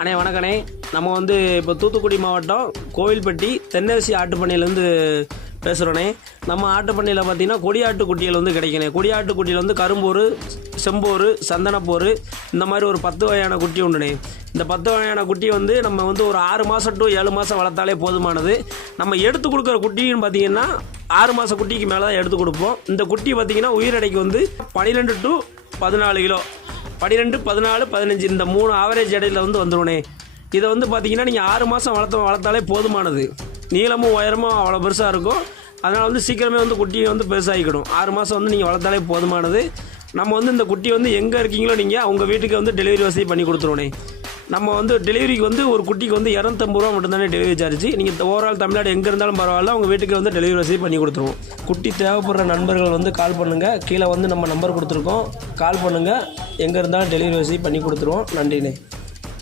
அண்ணே வணக்கண்ணே. நம்ம வந்து இப்போ தூத்துக்குடி மாவட்டம் கோவில்பட்டி தென்னரசி ஆட்டுப்பண்ணையிலேருந்து பேசுகிறோண்ணே நம்ம ஆட்டுப்பண்ணையில் பார்த்தீங்கன்னா கொடியாட்டு குட்டிகள் வந்து கிடைக்கணே கொடியாட்டு குட்டியில் வந்து கரும்பூர் செம்போர் சந்தனப்போர் இந்த மாதிரி ஒரு பத்து வகையான குட்டி உண்டுண்ணே. இந்த பத்து வகையான குட்டி வந்து நம்ம வந்து ஒரு ஆறு மாதம் டு ஏழு மாதம் வளர்த்தாலே போதுமானது. நம்ம எடுத்து கொடுக்குற குட்டின்னு பார்த்தீங்கன்னா ஆறு மாத குட்டிக்கு மேலே தான் எடுத்து கொடுப்போம். இந்த குட்டி பார்த்தீங்கன்னா உயிரடைக்கு வந்து பன்னிரெண்டு டு பதினாலு கிலோ. பன்னிரெண்டு பதினாலு பதினஞ்சு இந்த மூணு ஆவரேஜ் இடையில வந்து வந்துருவனே இதை வந்து பார்த்தீங்கன்னா நீங்கள் ஆறு மாதம் வளர்த்த வளர்த்தாலே போதுமானது. நீளமும் உயரமும் அவ்வளோ பெருசாக இருக்கும். அதனால் வந்து சீக்கிரமே வந்து குட்டியை வந்து பெருசாகிக்கிடும். ஆறு மாதம் வந்து நீங்கள் வளர்த்தாலே போதுமானது. நம்ம வந்து இந்த குட்டி வந்து எங்கே இருக்கீங்களோ நீங்கள் அவங்க வீட்டுக்கு வந்து டெலிவரி வசதி பண்ணி கொடுத்துருவோனே நம்ம வந்து டெலிவரிக்கு வந்து ஒரு குட்டிக்கு வந்து இரநூத்தம்பது ரூபா மட்டும்தானே டெலிவரி சார்ஜ் நீங்கள் ஓவரால் தமிழ்நாடு எங்கே இருந்தாலும் பரவாயில்ல அவங்க வீட்டுக்கு வந்து டெலிவரி வசதி பண்ணி கொடுத்துருவோம். குட்டி தேவைப்படுற நண்பர்கள் வந்து கால் பண்ணுங்கள் கீழே வந்து நம்ம நம்பர் கொடுத்துருக்கோம். கால் பண்ணுங்கள் எங்கே இருந்தாலும் டெலிவரி வசதி பண்ணி கொடுத்துருவோம். நன்றிண்ணே.